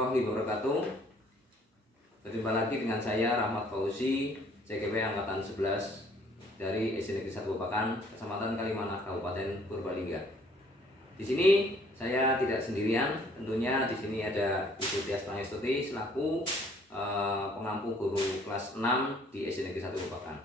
warahmatullahi wabarakatuh. Berjumpa lagi dengan saya Rahmat Fauzi, CGP Angkatan 11 dari SD Negeri 1 Babakan, Kecamatan Kalimantan, Kabupaten Purbalingga. Di sini saya tidak sendirian, tentunya di sini ada Ibu Tias Pangestuti selaku pengampu guru kelas 6 di SD Negeri 1 Babakan.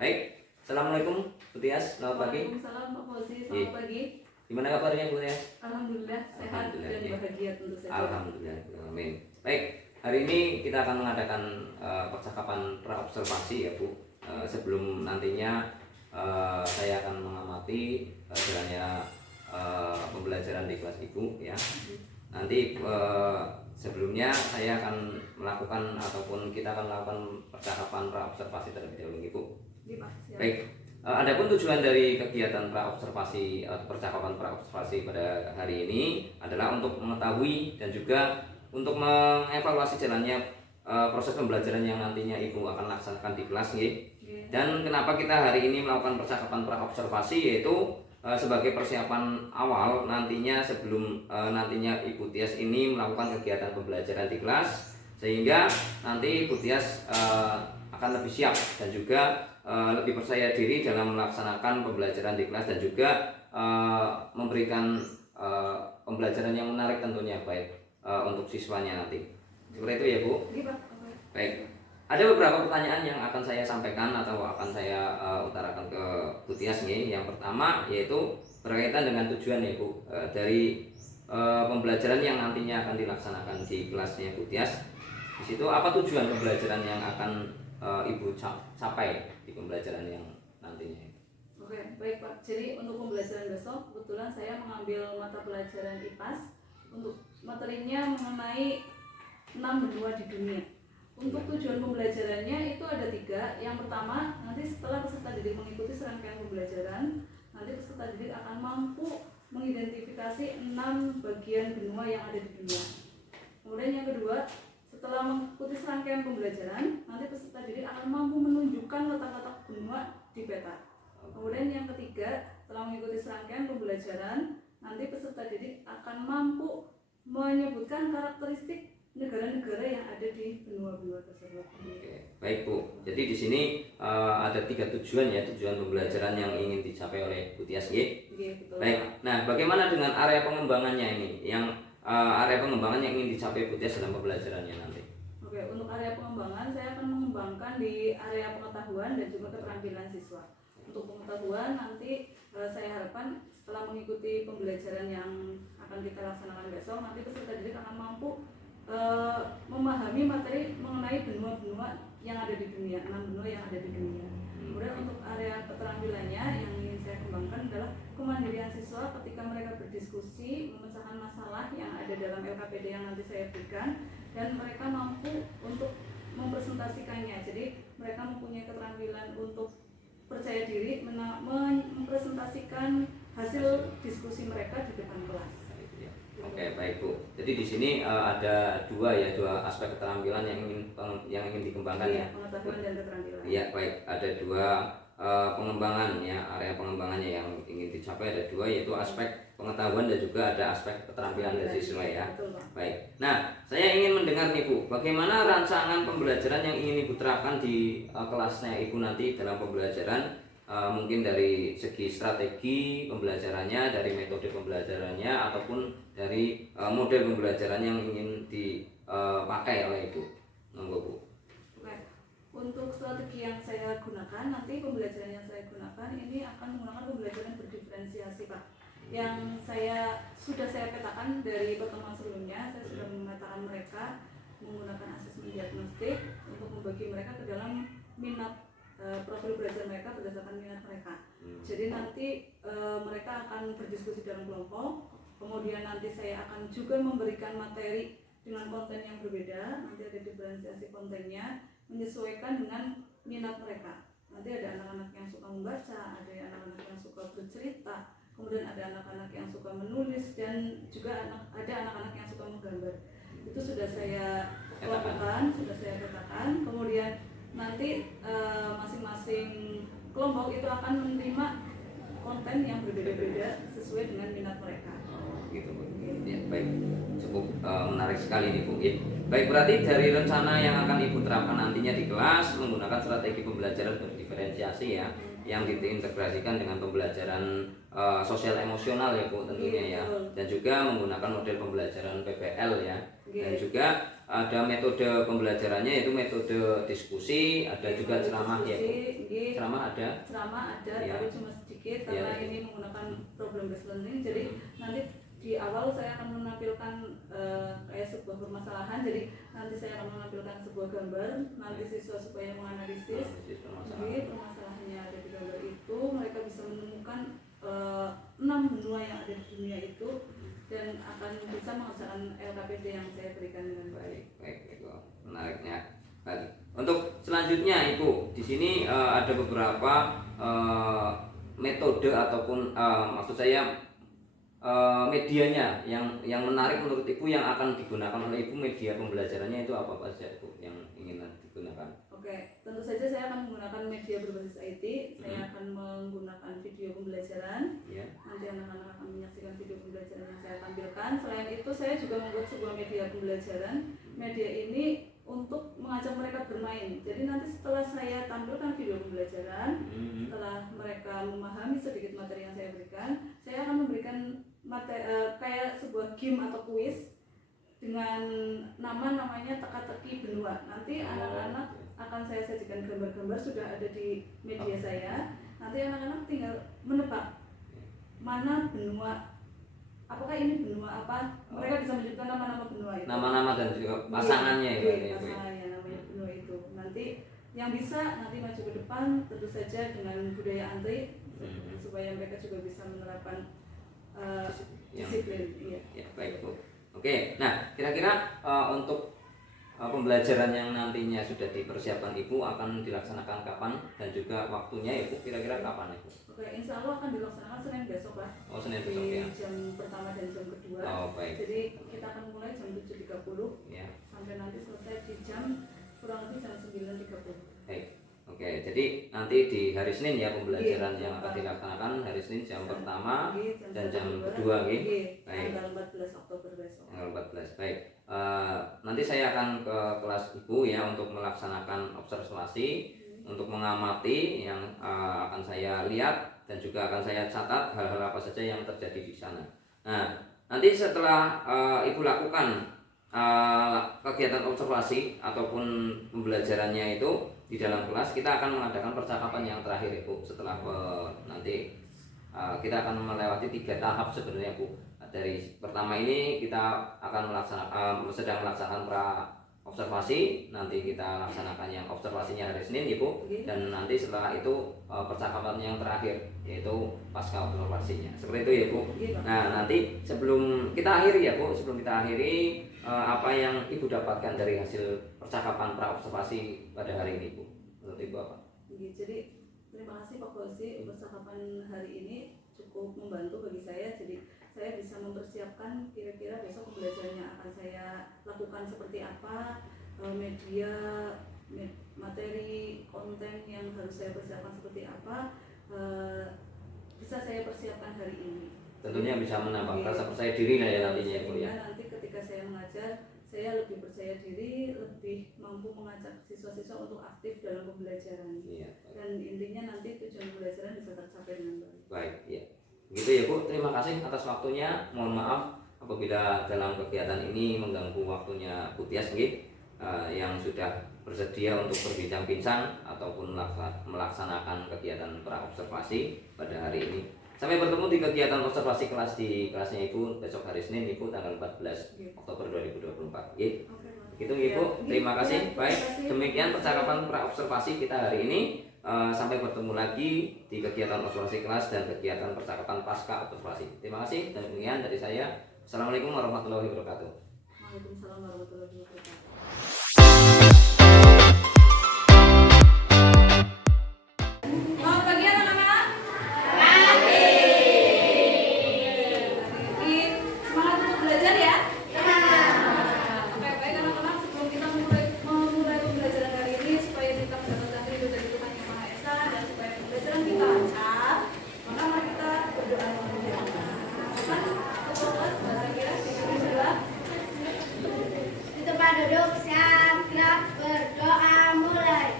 Baik, Assalamualaikum Bu Tias, selamat pagi. Waalaikumsalam Pak Fauzi, selamat pagi. Gimana kabarnya Bu Tias? Alhamdulillah sehat dan bahagia tentu saja. Alhamdulillah, amin. Baik, hari ini kita akan mengadakan percakapan praobservasi ya Bu. Sebelum nantinya saya akan mengamati jalannya pembelajaran di kelas Ibu ya. Nanti sebelumnya saya akan melakukan ataupun kita akan melakukan percakapan praobservasi terlebih dahulu Ibu. Baik, adapun tujuan dari kegiatan praobservasi atau percakapan praobservasi pada hari ini adalah untuk mengetahui dan juga untuk mengevaluasi jalannya proses pembelajaran yang nantinya Ibu akan laksanakan di kelas nggih. Dan kenapa kita hari ini melakukan percakapan praobservasi, yaitu sebagai persiapan awal nantinya sebelum nantinya Ibu Tias ini melakukan kegiatan pembelajaran di kelas, sehingga nanti Ibu Tias akan lebih siap dan juga lebih percaya diri dalam melaksanakan pembelajaran di kelas dan juga memberikan pembelajaran yang menarik tentunya baik untuk siswanya nanti. Seperti itu ya Bu. Baik, ada beberapa pertanyaan yang akan saya sampaikan atau akan saya utarakan ke Bu Tias nih. Yang pertama yaitu berkaitan dengan tujuan ya Bu dari pembelajaran yang nantinya akan dilaksanakan di kelasnya Bu Tias. Di situ apa tujuan pembelajaran yang akan Ibu capai di pembelajaran yang nantinya? Oke, baik Pak. Jadi untuk pembelajaran besok kebetulan saya mengambil mata pelajaran IPAS. Untuk materinya mengenai 6 benua di dunia. Untuk tujuan pembelajarannya itu ada 3. Yang pertama, nanti setelah peserta didik mengikuti serangkaian pembelajaran, nanti peserta didik akan mampu mengidentifikasi 6 bagian benua yang ada di dunia. Kemudian yang kedua, setelah mengikuti serangkaian pembelajaran, nanti peserta didik akan mampu menunjukkan letak-letak benua di peta. Kemudian yang ketiga, setelah mengikuti serangkaian pembelajaran, nanti peserta didik akan mampu menyebutkan karakteristik negara-negara yang ada di benua-benua tersebut. Oke, baik Bu. Jadi di sini ada 3 tujuan ya, tujuan pembelajaran yang ingin dicapai oleh Bu Tias ya. Betul. Baik. Nah, bagaimana dengan area pengembangannya ini? Yang area pengembangan yang ingin dicapai Bu Tias dalam pembelajarannya nanti? Oke, untuk area pengembangan saya akan mengembangkan di area pengetahuan dan juga keterampilan siswa. Untuk pengetahuan nanti saya harapkan setelah mengikuti pembelajaran yang akan kita laksanakan besok, nanti peserta didik akan mampu memahami materi mengenai benua-benua yang ada di dunia, 6 benua yang ada di dunia. Kemudian untuk area keterampilannya yang ingin saya kembangkan adalah kemandirian siswa ketika mereka berdiskusi, memecahkan masalah yang ada dalam LKPD yang nanti saya berikan, dan mereka mampu untuk mempresentasikannya. Jadi mereka mempunyai keterampilan untuk percaya diri mempresentasikan hasil diskusi mereka di depan kelas. Oke, baik Bu. Jadi di sini ada dua aspek keterampilan yang ingin dikembangkan ya. Pengetahuan dan keterampilan. Iya, baik. Ada 2 pengembangan ya, area pengembangannya yang ingin dicapai ada 2, yaitu aspek pengetahuan dan juga ada aspek keterampilan dari siswa ya. Baik. Nah, saya ingin mendengar nih Bu, bagaimana rancangan pembelajaran yang ingin Ibu terapkan di kelasnya Ibu nanti dalam pembelajaran, mungkin dari segi strategi pembelajarannya, dari metode pembelajarannya, ataupun dari model pembelajaran yang ingin dipakai oleh Ibu. Monggo Bu. Untuk strategi yang saya gunakan, nanti pembelajaran yang saya gunakan ini akan menggunakan pembelajaran berdiferensiasi Pak. Yang sudah saya petakan dari pertemuan sebelumnya, saya sudah memetakan mereka menggunakan asesmen diagnostik untuk membagi mereka ke dalam minat profil belajar mereka berdasarkan minat mereka. Jadi nanti mereka akan berdiskusi dalam kelompok, kemudian nanti saya akan juga memberikan materi dengan konten yang berbeda, nanti ada diferensiasi kontennya menyesuaikan dengan minat mereka. Nanti ada anak-anak yang suka membaca, ada anak-anak yang suka bercerita, kemudian ada anak-anak yang suka menulis, dan juga ada anak-anak yang suka menggambar. Itu sudah saya lakukan, sudah saya katakan. Kemudian nanti masing-masing kelompok itu akan menerima konten yang berbeda-beda sesuai dengan minat mereka. Gitu. Ya, baik. Cukup menarik sekali nih Bu. Ya. Baik, berarti dari rencana yang akan Ibu terapkan nantinya di kelas menggunakan strategi pembelajaran berdiferensiasi ya, yang diintegrasikan dengan pembelajaran sosial emosional ya Bu tentunya ya, dan juga menggunakan model pembelajaran PBL ya, dan juga ada metode pembelajarannya yaitu metode diskusi, ada juga ceramah ya Bu. Ceramah ada. Ceramah ada, Ya. tapi cuma sedikit karena Ya. ini menggunakan problem based learning. Jadi nanti di awal saya akan menampilkan kayak sebuah permasalahan. Jadi nanti saya akan menampilkan sebuah gambar. Nanti siswa supaya menganalisis. Jadi permasalahannya ada di gambar itu, mereka bisa menemukan 6 benua yang ada di dunia itu dan akan bisa mengerjakan LKPD yang saya berikan dengan baik. Baik, itu menariknya. Baik. Untuk selanjutnya Ibu, di sini ada beberapa metode ataupun maksud saya medianya yang menarik menurut Ibu yang akan digunakan oleh Ibu. Media pembelajarannya itu apa saja Ibu yang ingin digunakan? Oke, tentu saja saya akan menggunakan media berbasis IT. Saya akan menggunakan video pembelajaran. Nanti anak-anak akan menyaksikan video pembelajaran yang saya tampilkan. Selain itu saya juga membuat sebuah media pembelajaran. Media ini untuk mengajak mereka bermain. Jadi nanti setelah saya tampilkan video pembelajaran, setelah mereka memahami sedikit materi yang saya berikan, saya akan memberikan kayak sebuah game atau quiz dengan namanya teka-teki benua. Nanti anak-anak akan saya sajikan gambar-gambar sudah ada di media saya. Nanti anak-anak tinggal menebak mana benua, apakah ini benua apa. Mereka bisa menyebutkan nama-nama benua itu, nama-nama dan juga pasangannya ya, pasangannya namanya benua itu. Nanti yang bisa nanti maju ke depan tentu saja dengan budaya antri supaya mereka juga bisa menerapkan disiplin. Ya, baik Bu. Oke, nah kira-kira untuk pembelajaran yang nantinya sudah dipersiapkan Ibu akan dilaksanakan kapan dan juga waktunya ya Bu, kira-kira kapan Ibu? Oke, insya Allah akan dilaksanakan Senin besok Pak. Oh, Senin besok ya. Jam pertama dan jam kedua. Oh, baik. Jadi kita akan mulai jam 7.30 ya, sampai nanti selesai di jam kurang lebih jam 9.30. Baik. Oke, jadi nanti di hari Senin ya pembelajaran yang akan dilaksanakan hari Senin jam pertama dan jam kedua baik. Tanggal 14 Oktober besok. Tanggal 14. Baik. Nanti saya akan ke kelas Ibu ya untuk melaksanakan observasi, untuk mengamati yang akan saya lihat dan juga akan saya catat hal-hal apa saja yang terjadi di sana. Nah, nanti setelah Ibu lakukan kegiatan observasi ataupun pembelajarannya itu di dalam kelas, kita akan mengadakan percakapan yang terakhir Ibu. Setelah nanti kita akan melewati 3 tahap sebenarnya Bu. Dari pertama ini kita akan sedang melaksanakan observasi, nanti kita laksanakan yang observasinya hari Senin Ibu, dan nanti setelah itu percakapan yang terakhir yaitu pasca observasinya. Seperti itu ya Bu. Nah, nanti sebelum kita akhiri ya Bu, apa yang Ibu dapatkan dari hasil percakapan pra observasi pada hari ini Bu? Menurut Ibu apa? Jadi terima kasih Pak Fauzi, percakapan hari ini cukup membantu bagi saya. Jadi saya bisa mempersiapkan kira-kira besok pembelajaran yang akan saya lakukan seperti apa, media, materi, konten yang harus saya persiapkan seperti apa, bisa saya persiapkan hari ini. Tentunya bisa menambah rasa percaya diri lah ya nantinya Bu ya. Nanti ketika saya mengajar, saya lebih percaya diri, lebih mampu mengajak siswa-siswa untuk aktif dalam pembelajaran. Dan intinya nanti tujuan pembelajaran bisa tercapai dengan baik. Baik, ya. Begitu ya Bu, terima kasih atas waktunya. Mohon maaf apabila dalam kegiatan ini mengganggu waktunya Bu Tias yang sudah bersedia untuk berbincang-bincang ataupun melaksanakan kegiatan pra-observasi pada hari ini. Sampai bertemu di kegiatan observasi kelas di kelasnya Ibu besok hari Senin Ibu tanggal 14 Oktober 2024. Begitu Ibu, terima kasih. Baik, demikian percakapan pra-observasi kita hari ini. Sampai bertemu lagi di kegiatan observasi kelas dan kegiatan percakapan pasca observasi. Terima kasih dan demikian dari saya. Assalamualaikum warahmatullahi wabarakatuh. Waalaikumsalam warahmatullahi wabarakatuh. Maka mari kita berdoa. duduk siap berdoa mulai.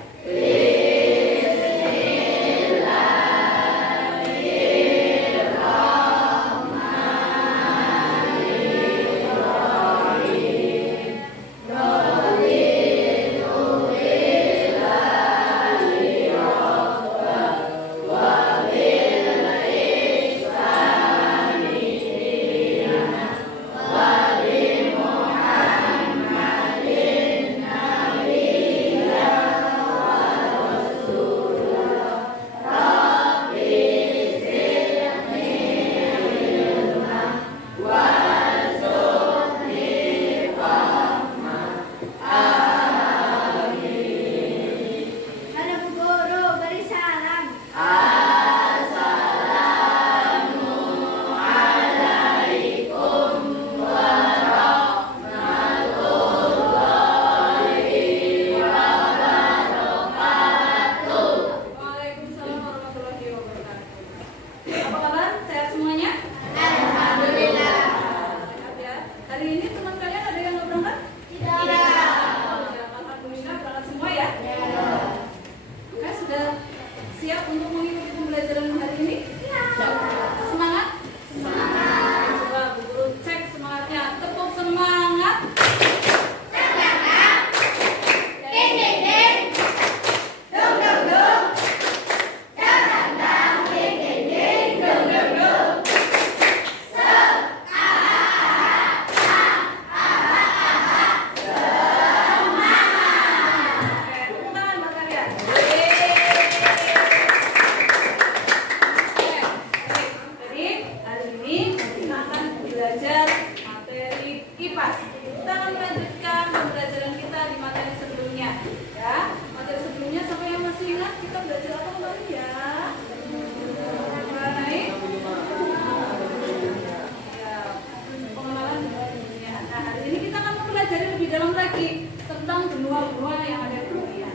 Ada Bu Guru beri salam. Waalaikumsalam warahmatullahi wabarakatuh. Apa kabar? Sehat semuanya? Alhamdulillah. Sehat ya. Hari ini teman kalian ada yang nggak berangkat? Tidak. Oh, ya, alhamdulillah berangkat semua ya. Oke, sudah siap untuk mengikuti pembelajaran hari ini? Semangat? Semangat. Coba Bu Guru cek semangatnya. Tepuk semangat. Ding ding ding. Dung dung dung. Dang dang dang. Ding ding ding. Dung dung dung. Oke, tepuk tangan buat kalian. Oke, jadi hari ini kita akan belajar materi IPAS. Kita akan melanjutkan pembelajaran kita di materi sebelumnya. Ya, materi sebelumnya sampai yang masih ingat kita belajar apa kemarin ya? Mengenai ya, pengenalan benua dunia. Nah, hari ini kita akan mempelajari lebih dalam lagi tentang benua-benua yang ada di dunia.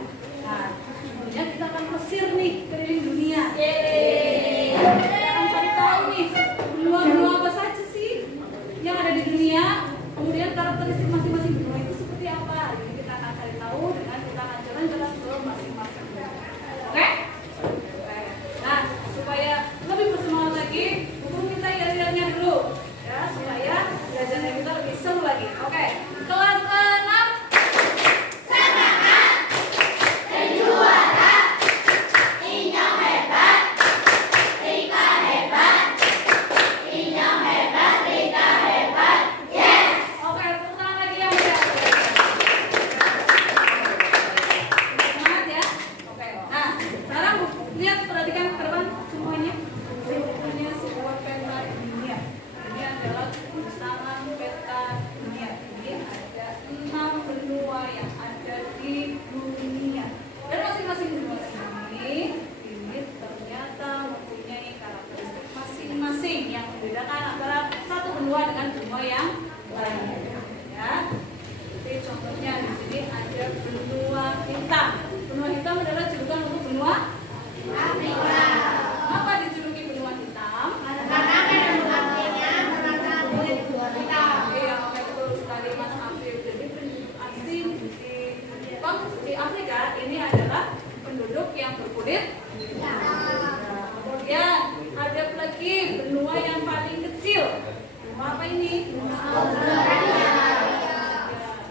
Nah, tentunya kita akan mesir nih keliling dunia. Kita akan cari tahu nih benua-benua apa saja sih yang ada di dunia. Kemudian karakteristik masing-masing benua itu seperti apa. Jadi kita akan cari tahu dengan kita akan jalan-jalan ke masing-masing benua. Oke? Oke. Nah, supaya lebih bersemangat lagi, guru kita yel-yelnya dulu. Ya, supaya belajarnya kita lebih seru lagi. Oke. Kelas 6. Oke, tepuk tangan lagi yang meriah. Semangat ya. Oke. Nah, sekarang lihat perhatikan ke depan semuanya. Ini sebuah peta dunia. Ini adalah tangan peta dunia. Ini ada 6 benua yang ada di dunia. Dan masing-masing benua ini ternyata mempunyai karakteristik masing-masing yang membedakan antara satu benua dengan benua yang lainnya. Ya. Jadi contohnya di sini ada benua hitam. Benua hitam adalah julukan untuk benua Afrika. apa dijuluki benua hitam? Karena aslinya mereka kulit hitam. Iya, oke, betul sekali Mas Afif. Jadi penduduk asing di Afrika ini adalah penduduk yang berkulit hitam. Nah, kemudian ada lagi benua yang paling kecil. Benua apa ini? Australia.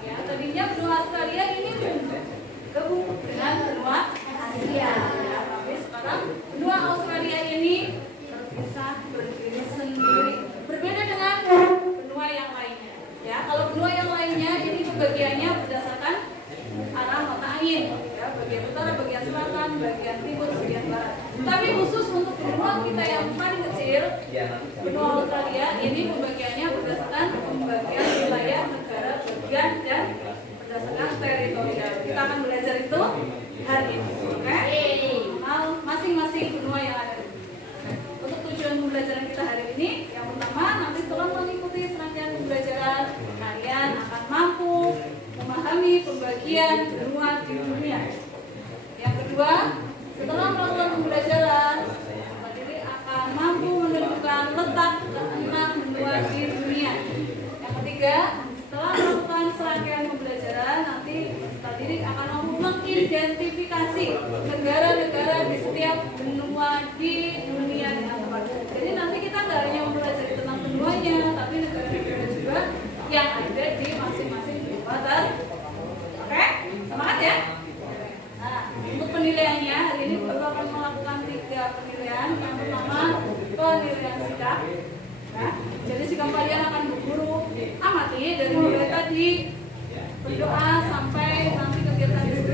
Ya, tadinya benua Australia ini gabung dengan benua Asia. Ya, tapi sekarang benua Australia ini terpisah berdiri sendiri. Berbeda dengan benua yang lainnya. Ya, kalau benua yang lainnya ini pembagiannya berdasarkan arah mata angin. Ya, bagian utara, bagian selatan, bagian timur, bagian barat. Tapi khusus untuk benua kita yang paling kecil, benua Australia ini pembagiannya berdasarkan pembagian wilayah negara bagian dan berdasarkan teritorial. Kita akan belajar itu hari ini, oke? Kenal masing-masing benua yang ada. Untuk tujuan pembelajaran kita hari ini, yang pertama nanti setelah mengikuti serangkaian pembelajaran, kalian akan mampu memahami pembagian benua di dunia. Yang kedua, setelah melakukan pembelajaran, peserta didik akan mampu menentukan letak ke-6 benua di dunia. Yang ketiga, setelah melakukan serangkaian pembelajaran,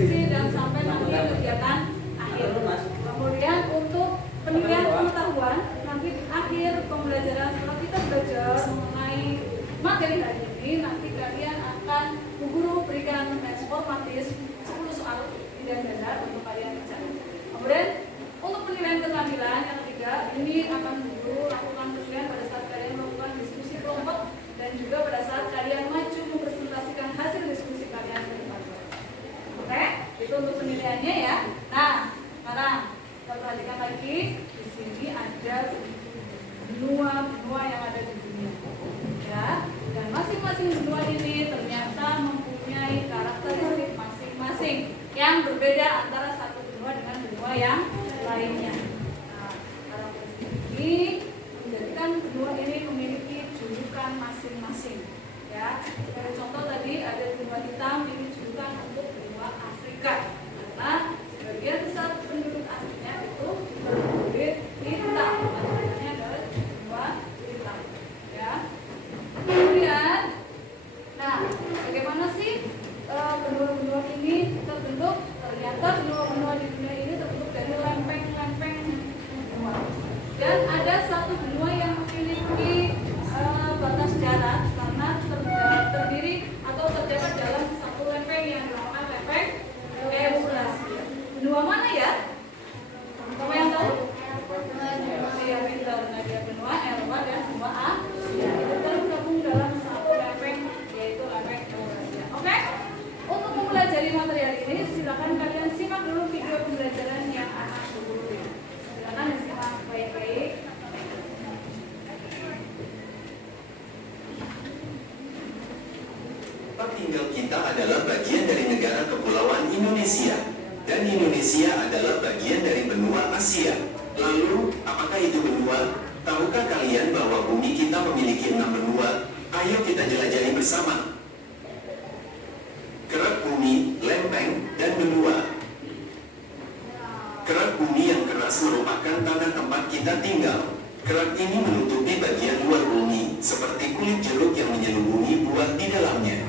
diskusi dan sampai nanti kegiatan akhir. Kemudian untuk penilaian pengetahuan nanti di akhir pembelajaran setelah kita belajar mengenai materi hari ini, nanti kalian akan Bu Guru berikan tes formatis 10 soal pilihan ganda untuk kalian bicara. Kemudian untuk penilaian keterampilan yang ketiga, ini akan Bu Guru lakukan penilaian pada saat kalian melakukan diskusi kelompok dan juga pada saat kalian maju mempresentasikan hasil diskusi kalian ke depan. Oke, itu untuk penilaiannya ya. Nah, sekarang kita perhatikan lagi di sini ada benua-benua yang ada di dunia, ya. Dan masing-masing benua ini ternyata mempunyai karakteristik masing-masing yang berbeda antara satu benua dengan benua yang lainnya. Nah, karakteristik ini menjadikan benua ini memiliki julukan masing-masing. Ya, sebagai contoh tadi ada benua hitam, ini julukan untuk benua Afrika. Karena sebagian besar penduduk aslinya itu berkulit hitam, makanya adalah benua hitam. Ya. Kemudian, nah, bagaimana sih benua-benua ini terbentuk? Ternyata benua-benua di dunia ini terbentuk dari lempeng-lempeng benua. Dan ada satu benua yang memiliki batas darat karena terdiri atau terdapat dalam satu lempeng yang dinamakan lempeng Eurasia. Benua mana ya? Kamu yang tahu? Iya, pintar. Ada benua Eropa dan benua Asia. Itu tergabung dalam satu lempeng yaitu lempeng Eurasia. Oke? Untuk mempelajari materi ini, silakan kalian simak dulu video pembelajaran yang akan dulu. Silakan disimak baik-baik. Tempat tinggal kita adalah bagian dari negara kepulauan Indonesia, dan Indonesia adalah bagian dari benua Asia. Lalu, apakah itu benua? Tahukah kalian bahwa bumi kita memiliki 6 benua? Ayo kita jelajahi bersama. Kerak bumi, lempeng, dan benua. Kerak bumi yang keras merupakan tanah tempat kita tinggal. Kerak ini menutupi bagian luar bumi, seperti kulit jeruk yang menyelubungi buah di dalamnya.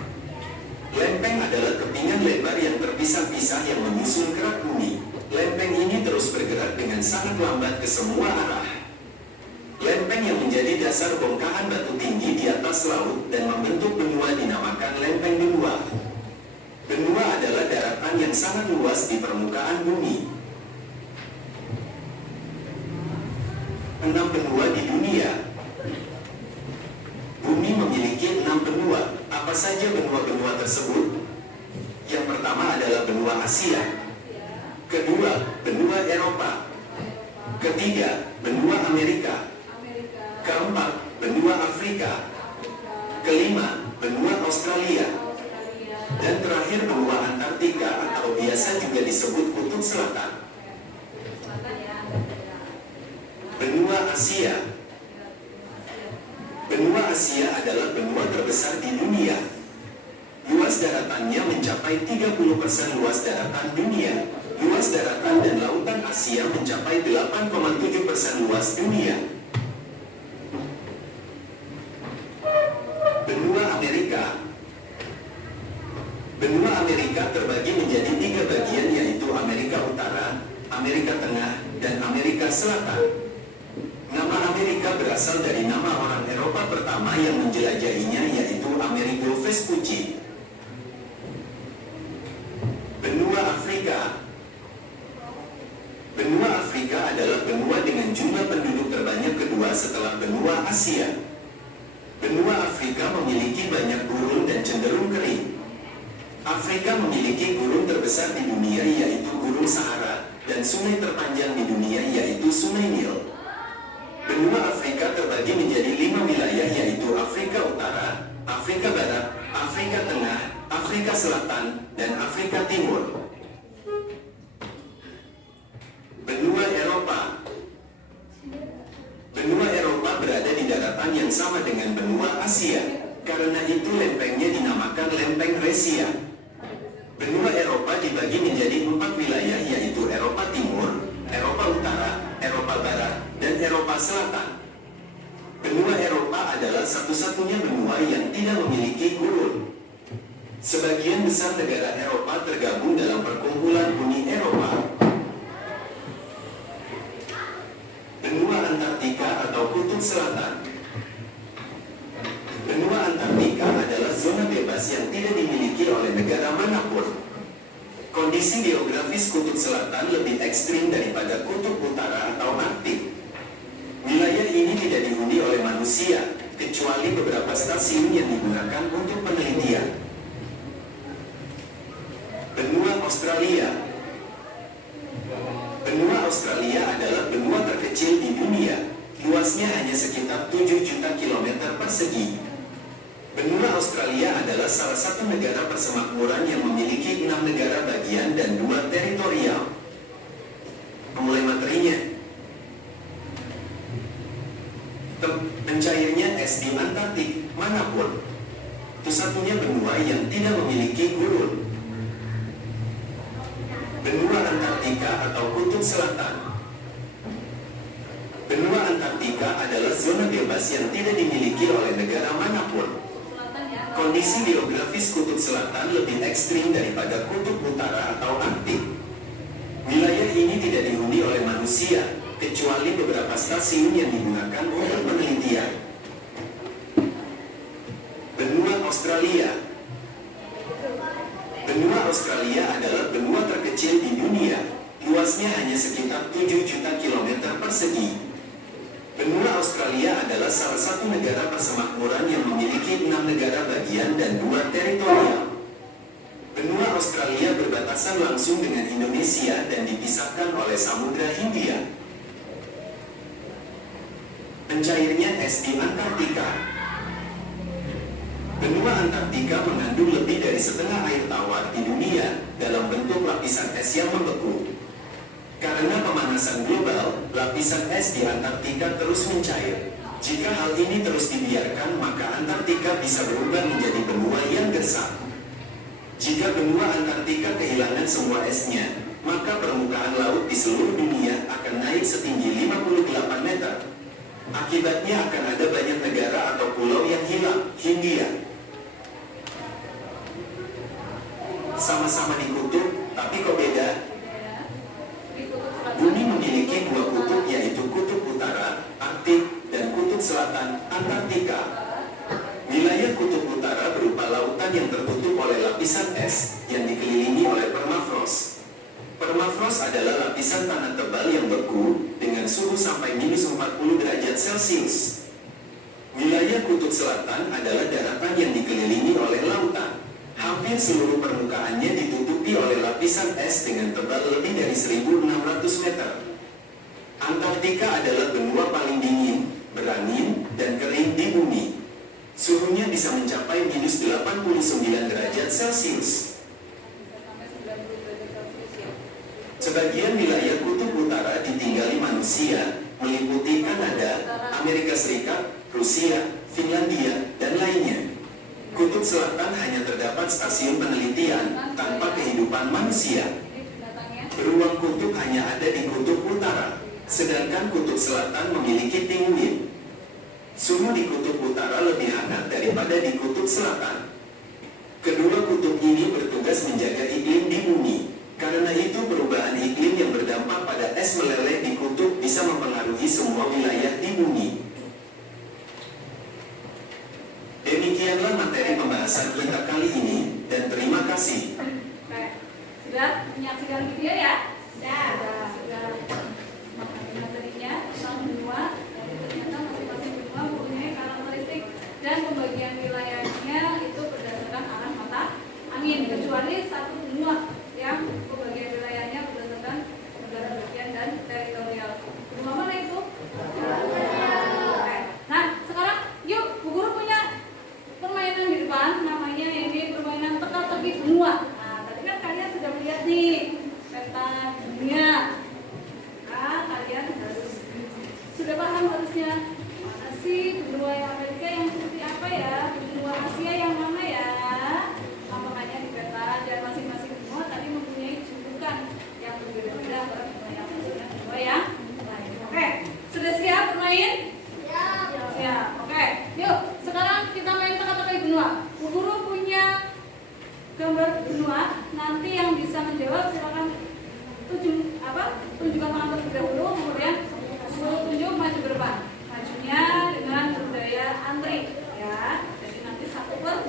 Lempeng adalah kepingan lebar yang terpisah-pisah yang menyusun kerak bumi. Lempeng ini terus bergerak dengan sangat lambat ke semua arah. Lempeng yang menjadi dasar bongkahan batu tinggi di atas laut dan membentuk benua dinamakan lempeng benua. Benua adalah daratan yang sangat luas di permukaan bumi. 6 benua di dunia. Bumi memiliki 6 benua. Apa saja benua-benua tersebut? Yang pertama adalah benua Asia. Kedua, benua Eropa. Ketiga, benua Amerika. Keempat, benua Afrika. Kelima, benua Australia. Dan terakhir benua Antartika atau biasa juga disebut Kutub Selatan. Benua Asia. Benua Asia adalah benua terbesar di dunia. Luas daratannya mencapai 30% luas daratan dunia. Luas daratan dan lautan Asia mencapai 8,7% luas dunia. Benua Amerika. Benua Amerika terbagi menjadi 3 bagian, yaitu Amerika Utara, Amerika Tengah, dan Amerika Selatan. Nama Amerika berasal dari nama orang Eropa pertama yang menjelajahinya, yaitu Amerigo Vespucci. Benua Afrika. Benua Afrika adalah benua dengan jumlah penduduk terbanyak kedua setelah benua Asia. Benua Afrika memiliki banyak gurun dan cenderung kering. Afrika memiliki gurun terbesar di dunia, yaitu Gurun Sahara, dan sungai terpanjang di dunia, yaitu Sungai Nil. Benua Afrika terbagi menjadi 5 wilayah, yaitu Afrika Utara, Afrika Barat, Afrika Tengah, Afrika Selatan, dan Afrika Timur. Benua Eropa. Benua Eropa berada di daratan yang sama dengan benua Asia. Karena itu lempengnya dinamakan lempeng Resia. Benua Eropa dibagi menjadi 4 wilayah, yaitu Eropa Timur, Eropa Utara, Eropa Barat, dan Eropa Selatan. Benua Eropa adalah satu-satunya benua yang tidak memiliki gurun. Sebagian besar negara Eropa tergabung dalam perkumpulan Uni Eropa. Benua Antartika atau Kutub Selatan. Benua Antartika adalah zona bebas yang tidak dimiliki oleh negara manapun. Kondisi geografis Kutub Selatan lebih ekstrim daripada Kutub Utara atau Arktik. Wilayah ini tidak dihuni oleh manusia, kecuali beberapa stasiun yang digunakan untuk penelitian. Benua Australia. Benua Australia adalah benua terkecil di dunia. Luasnya hanya sekitar 7 juta kilometer persegi. Benua Australia adalah salah satu negara persemakmuran yang memiliki 6 negara bagian dan 2 teritorial. Memulai materinya. Mencairnya es di Antartik manapun. Itu satunya benua yang tidak memiliki gurun. Benua Antartika atau Kutub Selatan. Benua Antartika adalah zona bebas yang tidak dimiliki oleh negara manapun. Kondisi geografis Kutub Selatan lebih ekstrim daripada Kutub Utara atau Arktik. Wilayah ini tidak dihuni oleh manusia, kecuali beberapa stasiun yang digunakan untuk penelitian. Benua Australia. Benua Australia adalah benua terkecil di dunia. Luasnya hanya sekitar 7 juta kilometer persegi. Benua Australia adalah salah satu negara persemakmuran yang memiliki 6 negara bagian dan 2 teritorial. Benua Australia berbatasan langsung dengan Indonesia dan dipisahkan oleh Samudra Hindia. Mencairnya es di Antartika. Benua Antartika mengandung lebih dari setengah air tawar di dunia dalam bentuk lapisan es yang membeku. Karena pemanasan global, lapisan es di Antartika terus mencair. Jika hal ini terus dibiarkan, maka Antartika bisa berubah menjadi benua yang gersang. Jika benua Antartika kehilangan semua esnya, maka permukaan laut di seluruh dunia akan naik setinggi 58 meter. Akibatnya akan ada banyak negara atau pulau yang hilang. Hindia sama-sama di kutub, tapi kok beda? Bumi memiliki 2 kutub, yaitu Kutub Utara, Arktik, dan Kutub Selatan, Antartika. Wilayah Kutub Utara berupa lautan yang tertutup oleh lapisan es yang dikelilingi oleh permafrost. Permafrost adalah lapisan tanah tebal yang beku dengan suhu sampai minus 40 derajat Celcius. Wilayah Kutub Selatan adalah daratan yang dikelilingi oleh lautan. Hampir seluruh permukaannya ditutupi oleh lapisan es dengan tebal lebih dari 1.600 meter. Antartika adalah benua paling dingin, berangin, dan kering di bumi. Suhunya bisa mencapai minus 89 derajat Celcius. Sebagian wilayah Kutub Utara ditinggali manusia, meliputi Kanada, Amerika Serikat, Rusia, Finlandia, dan lainnya. Kutub Selatan hanya terdapat stasiun penelitian tanpa kehidupan manusia. Beruang kutub hanya ada di Kutub Utara, sedangkan Kutub Selatan memiliki penguin. Suhu di Kutub Utara lebih hangat daripada di Kutub Selatan. Kedua kutub ini bertugas menjaga iklim di bumi. Karena itu perubahan iklim yang berdampak pada es meleleh di kutub bisa mempengaruhi semua wilayah di bumi. Demikianlah materi pembahasan kita kali ini, dan terima kasih. Sudah menyaksikan video ya? Sudah memahami materinya tentang benua. Jadi ternyata masing-masing benua mempunyai karakteristik dan pembagian wilayahnya itu berdasarkan arah mata angin, kecuali satu benua yang pembagian wilayahnya berdasarkan negara bagian dan teritorial. Benua mana itu? Nah, sekarang yuk, Bu Guru punya permainan di depan, namanya ini permainan teka-teki benua. Nah, tadi kan kalian sudah melihat nih peta dunia. Nah, kalian harus sudah paham harusnya mana sih benua yang Amerika yang seperti apa ya, benua Asia yang mana ya. Nah, makanya di peta dan masing-masing benua tadi mempunyai julukan yang berbeda-beda antara benua yang satu dan benua yang lain. Oke, sudah siap bermain? Siap. Oke, yuk sekarang kita main teka-teki benua. Bu Guru punya semua. Nanti yang bisa menjawab silakan tunjukkan tangan terlebih dahulu, kemudian tunjuk maju ke depan. Majunya dengan budaya antri, ya. Jadi nanti 1/1.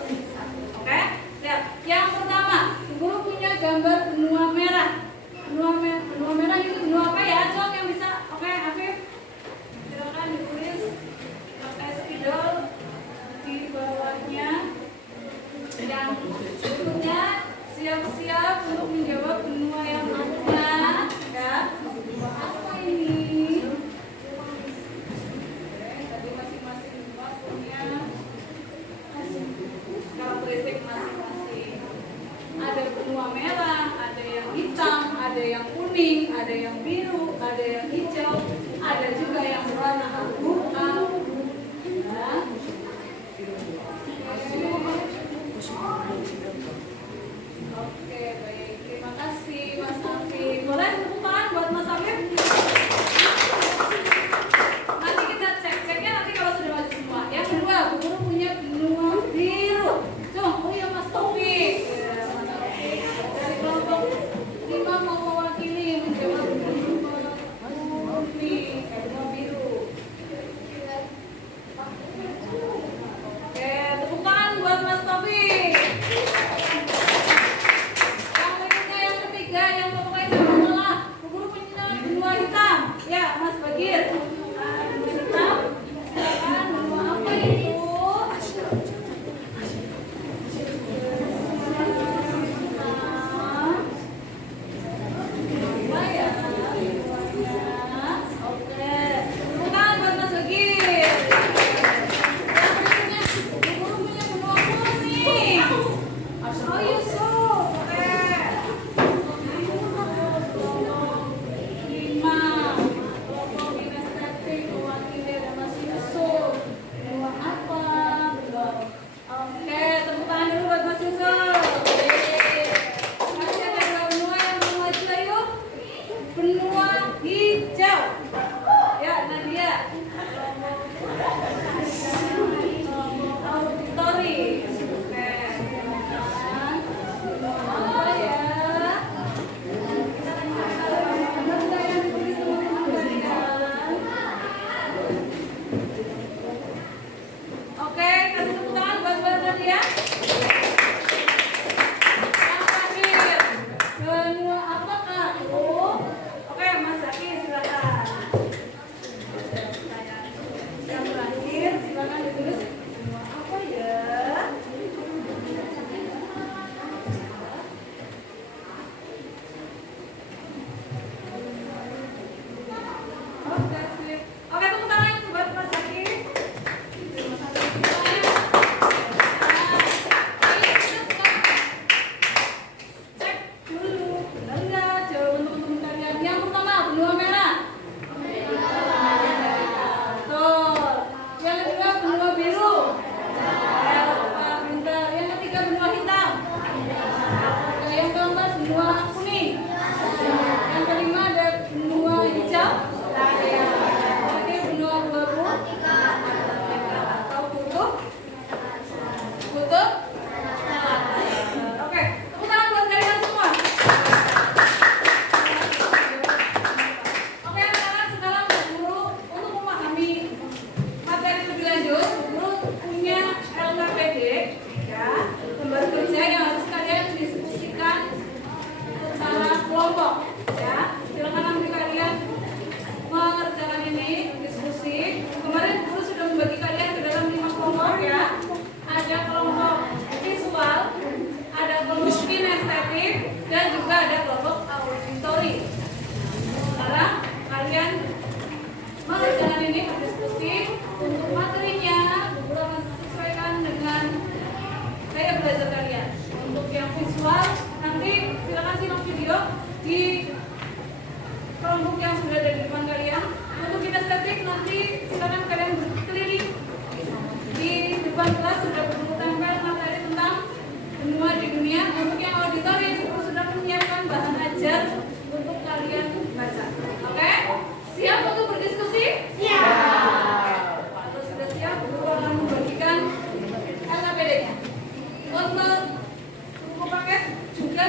Oke? Lihat. Yang pertama, guru punya gambar benua merah. Benua merah itu benua apa ya? Jom yang bisa. Oke, Afif. Silakan ditulis pakai spidol di bawahnya. Yang berikutnya siap-siap untuk menjawab benua yang mana, ya. Benua apa ini? Tadi masing-masing benua punya karakteristik masing-masing. Ada benua merah, ada yang hitam, ada yang kuning, ada yang biru, ada yang hijau, ada juga yang warna abu-abu. Ya. Oke, baik. Terima kasih Mas Afif. Boleh tepuk tangan buat Mas Afif? Nanti kita ceknya nanti kalau sudah maju semua. Yang kedua, Bu Guru punya benua biru. Oh ya Mas Taufik. Ya, Mas Taufik. Dari kelompok 5 mau mewakili menjawab benua biru. Oke, tepuk tangan buat Mas Taufik. Yang berikutnya, yang ketiga, yang pokoknya jangan salah. Bu Guru punya benua hitam. Ya, Mas Bagir. Benua hitam. Silakan, benua apa itu? Apa ya? Benuanya. Oke. Tepuk tangan buat Mas Bagir. Yang berikutnya, Bu Guru punya benua kuning. Oh, Yusuf. Oke. 5. Kelompok kinestetik mewakili ada Mas Yusuf. Benua apa? Oke, tepuk tangan dulu buat Mas Yusuf. Masih ada dua benua yang belum maju, ayo. Benua hijau. Ya, Nadia. Kelompok auditori. Oke. Apa ya? Ada yang ditulis teman-teman kalian? Oke, kasih tepuk tangan buat Nadia. Yang terakhir, benua apakah itu? Oke, Mas Zaki silakan. Yang terakhir, silakan ditulis benua apa ya? Oke, sip. Oke, tepuk tangan buat Mas Zaki. Cek dulu, benar nggak jawaban teman-teman kalian? Yang pertama, benua merah. Betul. Yang kedua, benua biru. Pak pintar. Yang ketiga, benua hitam. Yang keempat, benua kuning. Yang kelima, ada benua hijau. Oke, benua abu-abu atau kutub. Kutub. Oke, tepuk tangan buat kalian semua. Oke, sekarang Bu Guru untuk memahami materi lebih lanjut, Bu Guru punya LKPD, ya, lembar kerja yang harus kalian diskusikan secara kelompok, ya. Silakan nanti kalian mengerjakan ini diskusi. Kemarin Guru sudah membagi kalian ke dalam 5 kelompok, ya. Ada kelompok visual, ada kelompok kinestetik, dan juga ada kelompok auditori. Sekarang kalian mengerjakan ini berdiskusi. Untuk materinya Bu Guru akan sesuaikan dengan gaya belajar kalian. Untuk yang visual nanti silakan simak video di kelompok yang sudah ada di depan kalian. Untuk kinestetik nanti silakan kalian berkeliling di depan kelas, sudah tempel materi tentang benua di dunia. Untuk yang auditori, Bu Guru sudah menyiapkan bahan ajar untuk kalian baca. Oke? Siap untuk berdiskusi? Siap. Kalau sudah siap, Bu Guru akan membagikan LKPD-nya. Untuk buku paket juga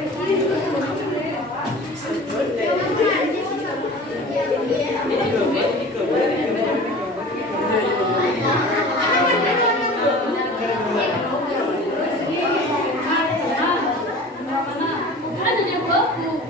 Ada yang baku.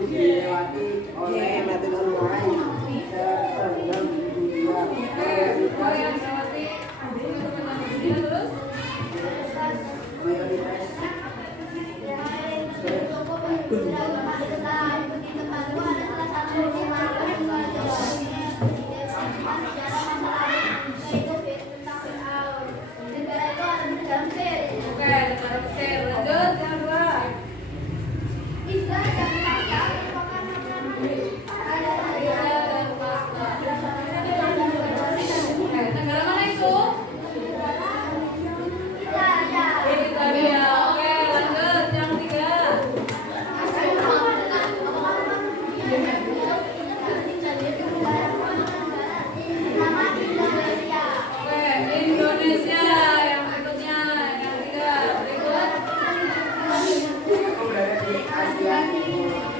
dilewati oleh sungai sedalam dunia. Korea melewati teman-teman dunia terus. Mayoritas Oke, negara Mesir. Lanjut yang kedua. Oke, negara mana itu? Italia. Oke, lanjut yang ketiga. Oke, Indonesia yang berikutnya, yang ketiga. Berikut. aku berada di Asia Timur.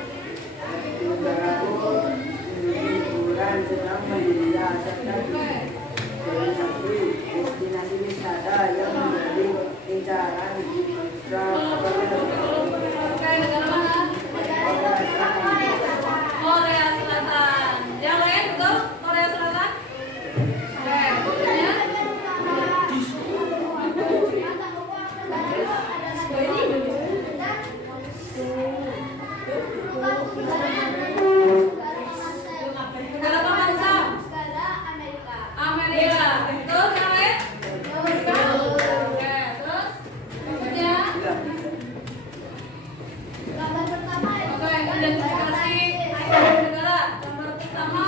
Di negaraku liburan sedang mendunia serta destinasi destinasi wisata yang menjadi incaran traveler. Oke, negara mana? Korea Selatan. Yang lain betul? Korea Selatan? Oke, berikutnya. Negara paman Sam? Amerika. Betul, yang lain? Oke, terus? Berikutnya. Oke, identifikasi ikon negara. Gambar pertama,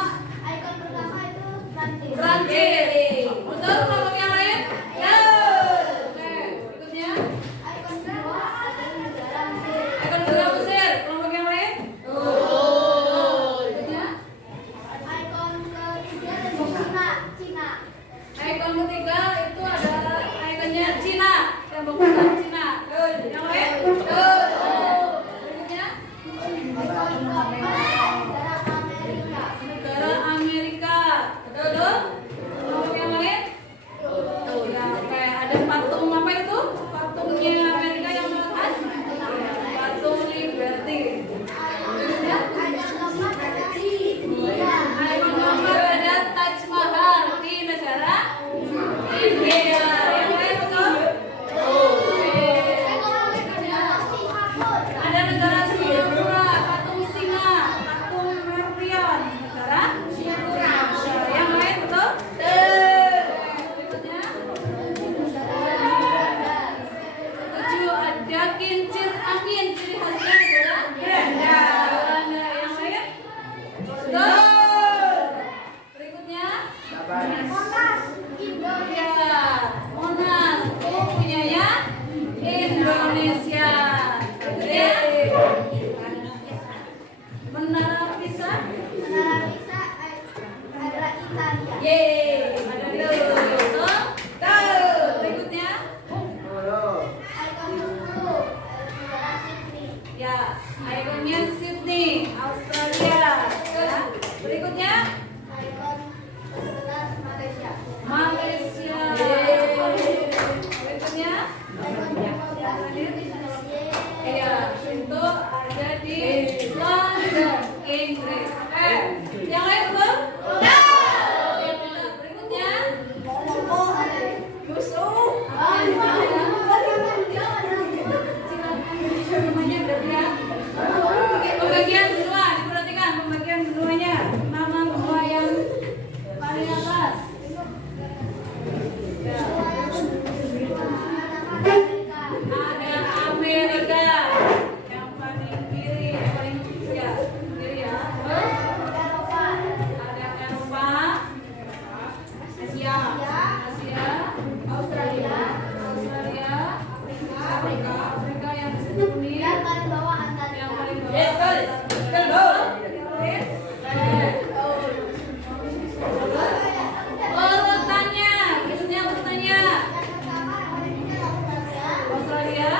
Prancis. Betul, kelompok yang lain? Ya. Oke, berikutnya. Ikon negara Mesir. Kelompok yang lain? Berikutnya. Ikon ketiga itu adalah ikonnya Cina. Tembok besar Cina. Yang lain? Berikutnya. Negara Amerika. Betul? Kelompok yang lain? Ya, oke. Ada patung apa itu? Patungnya Amerika yang khas? Patung Liberty. Berikutnya. Ikon keempat ada Taj Mahal di negara India. Yang lain betul? Ada negara Singapura, patung singa, patung Merlion, negara Singapura. Yang lain betul? Berikutnya. Ketujuh ada kincir angin, ciri khasnya negara Belanda. Yang lain? Betul. Berikutnya. Ya, Monas itu punyanya Indonesia. Berikutnya. Menara Pisa. Yeay, ada di betul. Berikutnya. Solo. Ya, ikonnya Sydney, Australia. Ya. Berikutnya. Malaysia. Berikutnya. Iya, itu ada di London, Inggris. Yang lain betul? Berikutnya. Yusuf. Namanya berarti ya. Pembagian benua, diperhatikan pembagian benuanya. Nama benua yang paling atas. Ya. Ada Amerika yang paling kiri, paling ya, kiri ya. Terus ada Eropa, Asia, Australia, Afrika yang kuning, yang paling bawah. Urutannya, maksudnya urutannya. Australia,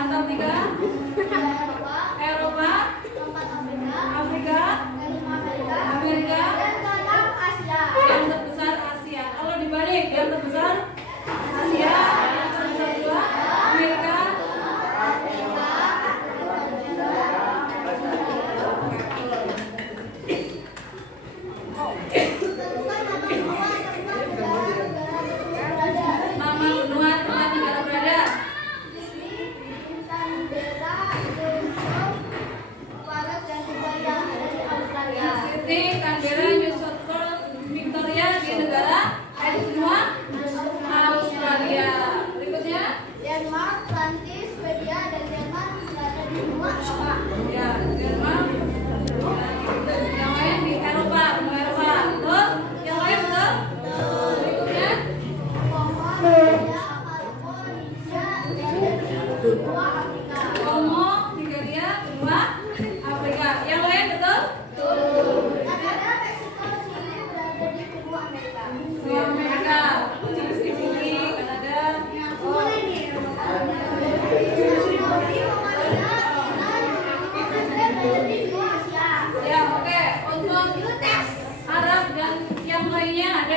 Antartika, Eropa, Afrika, Amerika, yang terbesar Asia. Kalau dibalik, yang terbesar Asia, yang terbesar juga Amerika,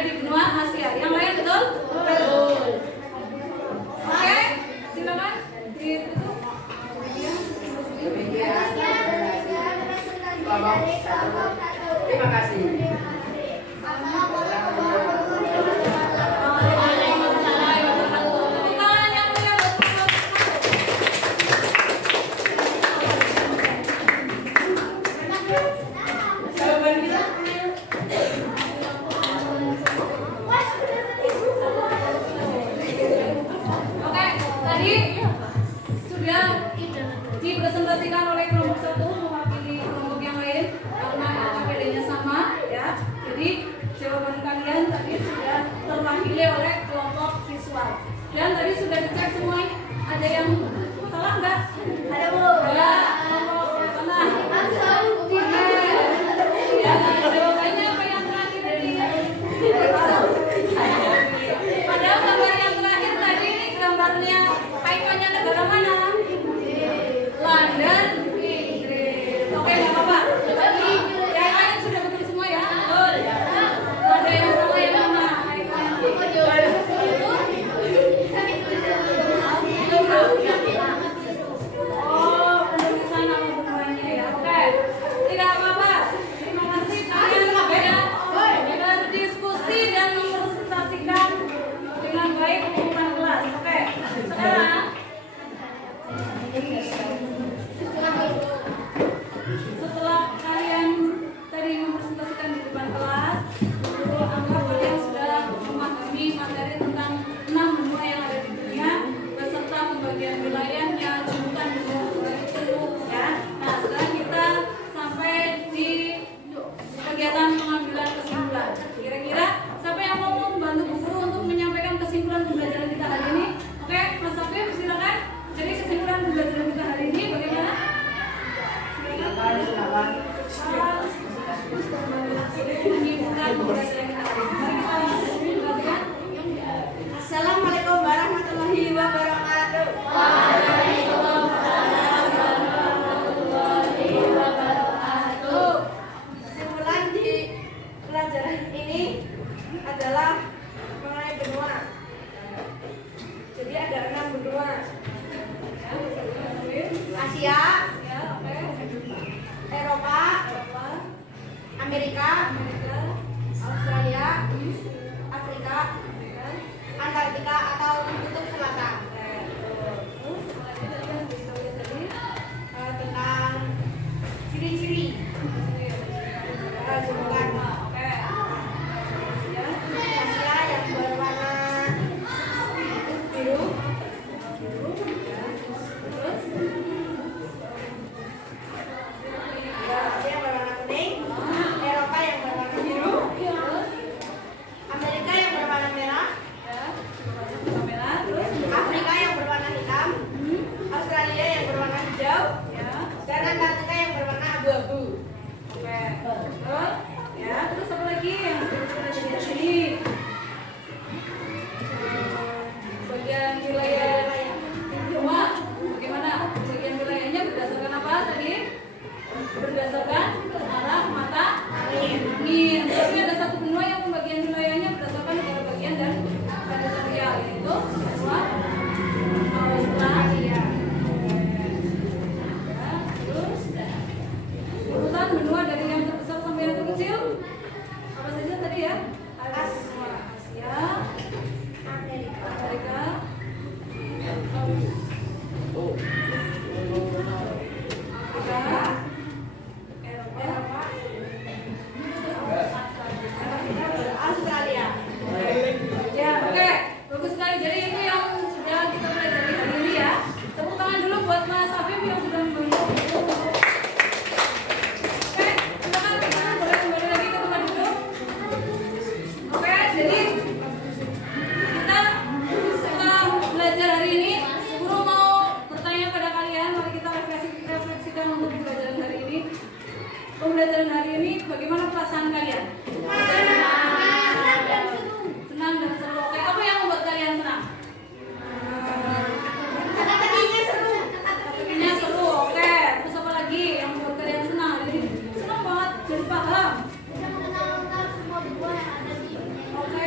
di benua Asia. Yang lain betul? Betul. Oke, silakan ditutup. Demikian. Terima kasih. Oke, tadi sudah dipresentasikan oleh kelompok 1 mewakili kelompok yang lain karena LKPD-nya sama ya. Jadi jawaban kalian tadi sudah terwakili oleh kelompok visual. Dan tadi sudah dicek semuanya. Ada yang salah nggak? Ada Bu. Ya, kelompok mana? Ya, jawabannya apa yang terakhir tadi? Padahal gambar yang terakhir tadi ini gambarnya ikonnya negara mana? London, Inggris. Oke, nggak apa-apa. Yang lain sudah betul semua ya? Betul. Ada yang salah yang mana? Oh, penulisan nama semuanya ya. Oke, tidak apa-apa. Terima kasih kalian sudah berdiskusi dan mempresentasikan dengan baik ukuran kelas. Oke, sekarang setelah kalian tadi mempresentasikan di depan kelas, anggap kalian sudah memahami materi tentang 6 benua yang ada di dunia beserta pembagian wilayahnya, julukan benua itu ya. Nah, sekarang kita sampai di kegiatan pengambilan kesimpulan. Kira-kira siapa yang mau membantu Bu Guru untuk menyampaikan kesimpulan pembelajaran kita hari ini? Oke, Mas Afif silakan. Jadi kesimpulan pembelajaran kita hari ini bagaimana? Silakan. Assalamualaikum warahmatullahi wabarakatuh. Kesimpulan di pelajaran ini adalah mengenai benua. Jadi ada 6 benua. Asia, Eropa, Amerika, Australia, Afrika, Antartika atau kutub selatan. Tentang ciri-ciri julukan Asia yang berwarna biru, terus Asia yang berwarna kuning, Eropa yang berwarna biru, Amerika yang berwarna merah, Afrika yang berwarna hitam, Australia yang berwarna hijau, dan Antartika yang berwarna abu-abu. Oke, betul. Ya, terus apa lagi yang kita lihat sini? Bagian wilayah benua, bagaimana? Bagian wilayahnya berdasarkan apa tadi? Berdasarkan arah mata angin. Tapi ada satu benua yang pembagian wilayahnya berdasarkan negara bagian dan teritorial, yaitu benua Australia. Terus urutan benua dari yang terbesar sampai yang terkecil apa saja tadi ya? Ada benua Asia, Amerika, Afrika, Eropa, Australia. ya oke, bagus sekali. Jadi itu yang sudah kita pelajari hari ini ya. Tepuk tangan dulu buat Mas Afif yang sudah membantu. Oke, silakan teman-teman boleh kembali lagi ke tempat duduk. Oke, jadi kita setelah belajar hari ini, Guru mau bertanya pada kalian. Mari kita refleksikan untuk pembelajaran hari ini. Pembelajaran hari ini, bagaimana perasaan kalian? Senang dan seru. Oke, apa yang membuat kalian senang? Kata-katanya seru. Ini seru. Oke, terus apa lagi yang membuat kalian senang? Jadi senang banget, jadi paham. Bisa mengenalkan semua benua yang ada di dunia. Oke,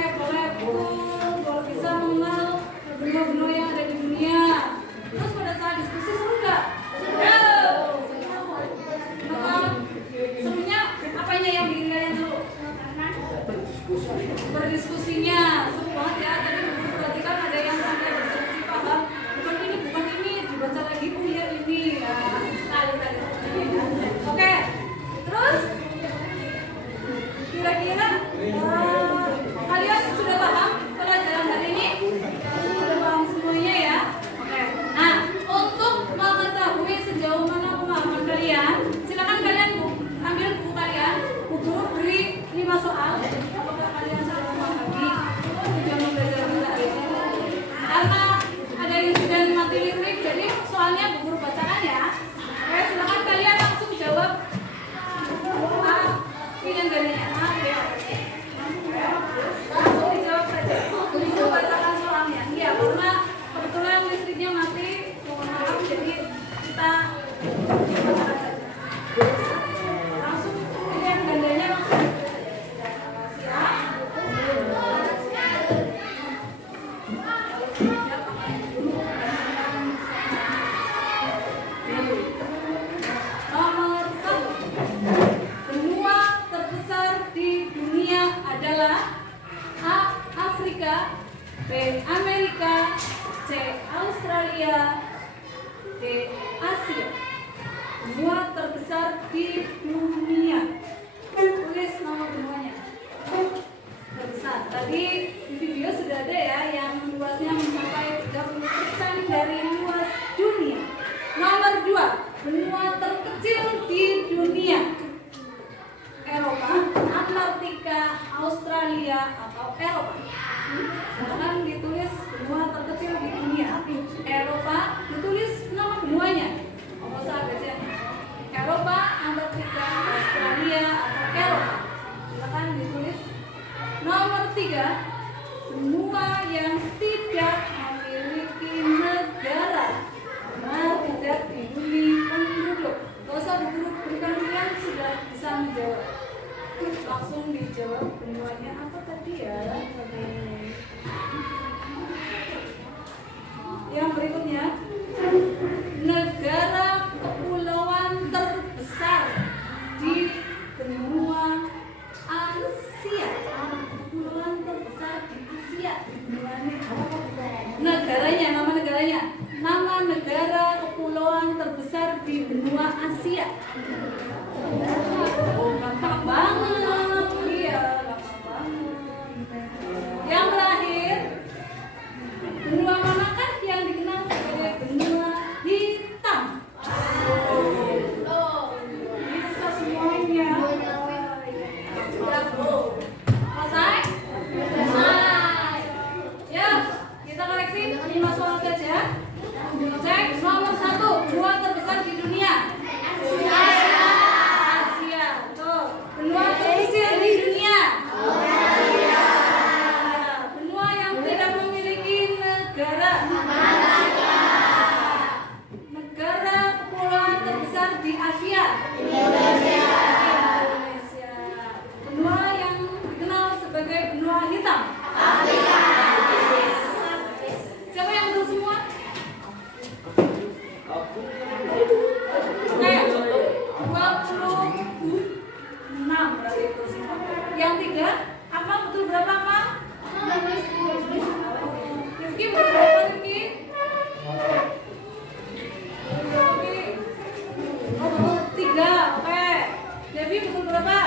Australia atau Eropa? Silakan ditulis benua terkecil di dunia. Eropa, ditulis nama benuanya. Apa saja bacanya? Eropa, Antartika, Australia atau Eropa? Silakan ditulis. Nomor 3, benua yang tidak memiliki negara karena tidak dihuni penduduk. Gak usah berikan pilihan, sudah bisa menjawab. Langsung dijawab benuanya apa tadi ya? Yang berikutnya, negara kepulauan terbesar di benua Asia. Kepulauan terbesar di Asia. Negaranya, nama negaranya. Nama negara kepulauan terbesar di benua Asia. Gampang banget. Iya, gampang banget. Yang terakhir, benua manakah yang dikenal sebagai benua hitam? Bisa semuanya. Selesai? Ya, kita koreksi 5 soal saja. Cek nomor 1, benua terbesar di dunia. Asia. Tuh. Benua terkecil di dunia. Benua yang tidak memiliki negara. Negara kepulauan terbesar di Asia. Indonesia. Benua yang dikenal sebagai benua hitam. Afrika. Siapa yang betul semua? Oke, 26 berarti itu semua. Yang 3, apa betul berapa, Pak? Rifki betul berapa, Rifki? Oh, betul 3, oke. Debbie betul berapa?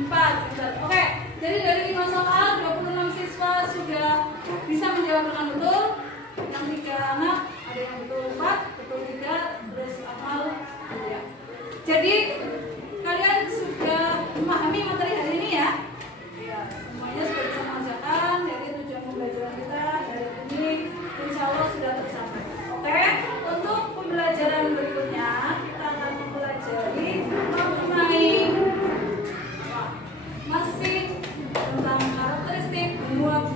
4, betul. Oke, jadi dari 5 soal, 26 siswa sudah bisa menjawab dengan betul. Yang 3 anak, ada yang betul 4, betul 3, terus hafal ya. Jadi kalian sudah memahami materi hari ini ya? Ya, semuanya sudah bisa mengerjakan. Jadi tujuan pembelajaran kita hari ini insya Allah sudah tercapai. Oke, untuk pembelajaran berikutnya kita akan mempelajari mengenai masih tentang karakteristik benua,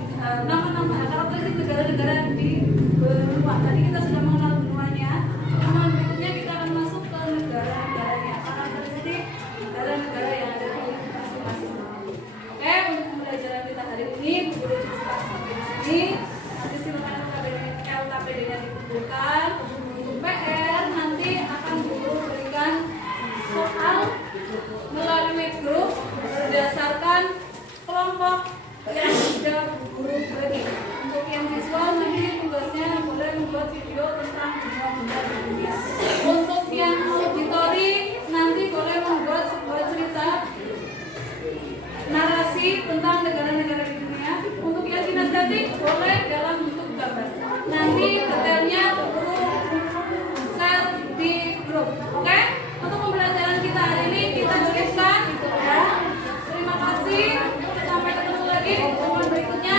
nama-nama karakteristik negara-negara di benua. Tadi kita sudah mengenal benuanya. Nah, berikutnya kita akan masuk ke negara-negaranya, karakteristik negara-negara yang ada di masing-masing. Oke, untuk pembelajaran kita hari ini guru cukup sampai di sini. Nanti silakan LKPD-nya dikumpulkan. Untuk PR nanti akan guru berikan soal melalui grup berdasarkan kelompok yang sudah guru beri. Untuk yang siswa nanti tugasnya boleh membuat video tentang benua-benua di dunia. Untuk yang auditori nanti boleh membuat sebuah cerita narasi tentang negara-negara di dunia. Untuk yang kinestetik boleh dalam bentuk gambar. Nanti detailnya guru share di grup. Oke? Untuk pembelajaran kita hari ini kita cukupkan ya. Terima kasih. Sampai ketemu lagi di pertemuan berikutnya.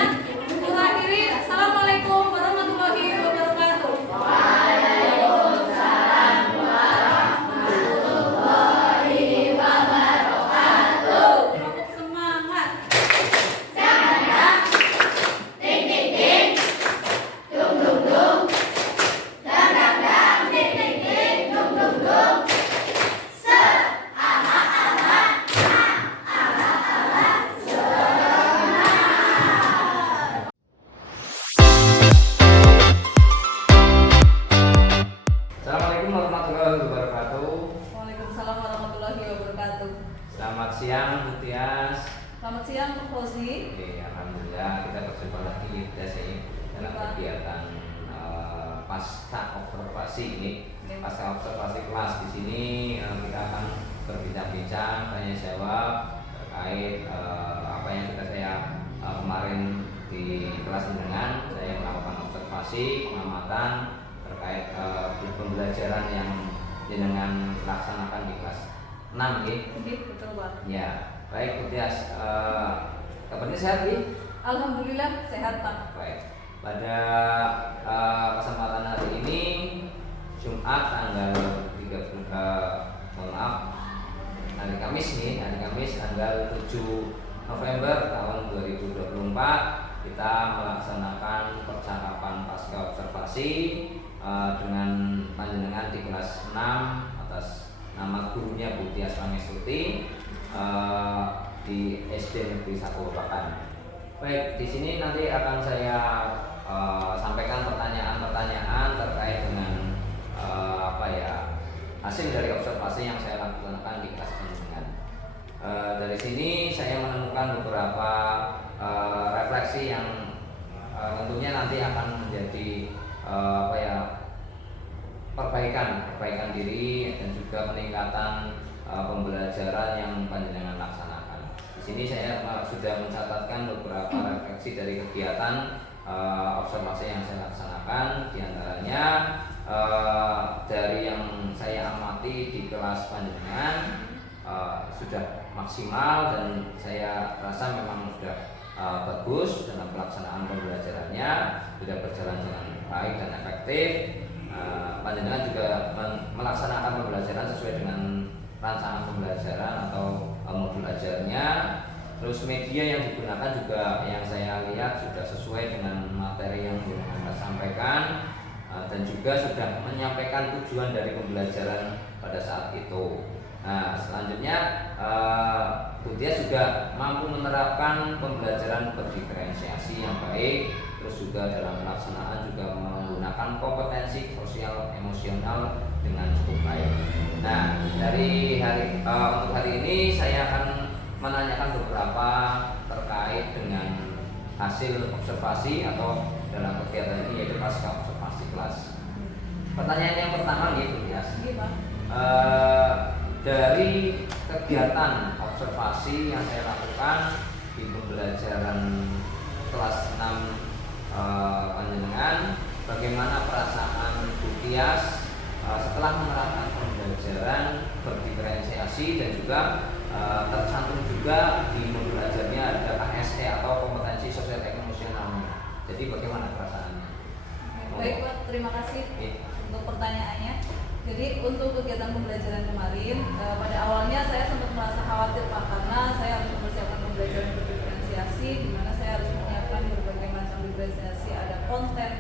Untuk akhiri, assalamualaikum warahmatullahi wabarakatuh. Waalaikumsalam warahmatullahi wabarakatuh. Cukup semangat. Ting ting ting, dung dung dung, dang dang dang, ting ting ting, dung dung dung. Assalamualaikum warahmatullahi wabarakatuh. Waalaikumsalam warahmatullahi wabarakatuh. Selamat siang, Bu Tias. Selamat siang, Pak Fauzi. Oke, alhamdulillah kita berjumpa lagi di Tias ini dalam kegiatan pasca observasi ini. Pasca observasi kelas di sini kita akan berbincang-bincang, tanya jawab terkait apa yang sudah saya kemarin di kelas dengan saya melakukan observasi pengamatan terkait pembelajaran yang dengan laksanakan di kelas 6 ya. Betul, Pak. Ya, baik Bu Tias, Kabarnya sehat, Bi? Alhamdulillah sehat Pak. Baik. Pada kesempatan hari ini Jumat tanggal 30 hari Kamis tanggal 7 November tahun 2024 kita melaksanakan percakapan pasca observasi dengan panjenengan di kelas 6 atas nama gurunya Bu Tias Pangestuti di SD Negeri 1 Bakan. Baik, di sini nanti akan saya sampaikan pertanyaan-pertanyaan terkait dengan hasil dari observasi yang saya lakukan di kelas panjenengan. Dari sini saya menemukan beberapa refleksi yang tentunya nanti akan menjadi perbaikan diri dan juga peningkatan pembelajaran yang panjenengan laksanakan. Di sini saya sudah mencatatkan beberapa refleksi dari kegiatan observasi yang saya laksanakan. Di antaranya dari yang saya amati di kelas panjenengan sudah maksimal dan saya rasa memang sudah bagus dalam pelaksanaan pembelajarannya, sudah berjalan dengan baik dan efektif. Panjenengan juga melaksanakan pembelajaran sesuai dengan rancangan pembelajaran atau modul ajarnya. Terus media yang digunakan juga yang saya lihat sudah sesuai dengan materi yang Anda sampaikan dan juga sudah menyampaikan tujuan dari pembelajaran pada saat itu. Nah, selanjutnya Bu Tias juga mampu menerapkan pembelajaran berdiferensiasi yang baik, terus juga dalam pelaksanaan juga menggunakan kompetensi sosial emosional dengan cukup baik. Nah, untuk hari ini saya akan menanyakan beberapa terkait dengan hasil observasi atau dalam kegiatan ini yaitu pasca observasi kelas. Pertanyaan yang pertama nih Bu Tias. Dari kegiatan observasi yang saya lakukan di pembelajaran kelas 6 panjenengan, bagaimana perasaan Bu Tias setelah menerapkan pembelajaran berdiferensiasi dan juga tercantum juga di modul ajarnya ada KSE atau kompetensi sosial emosionalnya. Jadi bagaimana perasaannya? Baik Pak, terima kasih untuk pertanyaannya. Jadi untuk kegiatan pembelajaran kemarin, pada awalnya saya sempat merasa khawatir Pak, karena saya harus mempersiapkan pembelajaran berdiferensiasi, di mana saya harus menyiapkan berbagai macam diferensiasi, ada konten,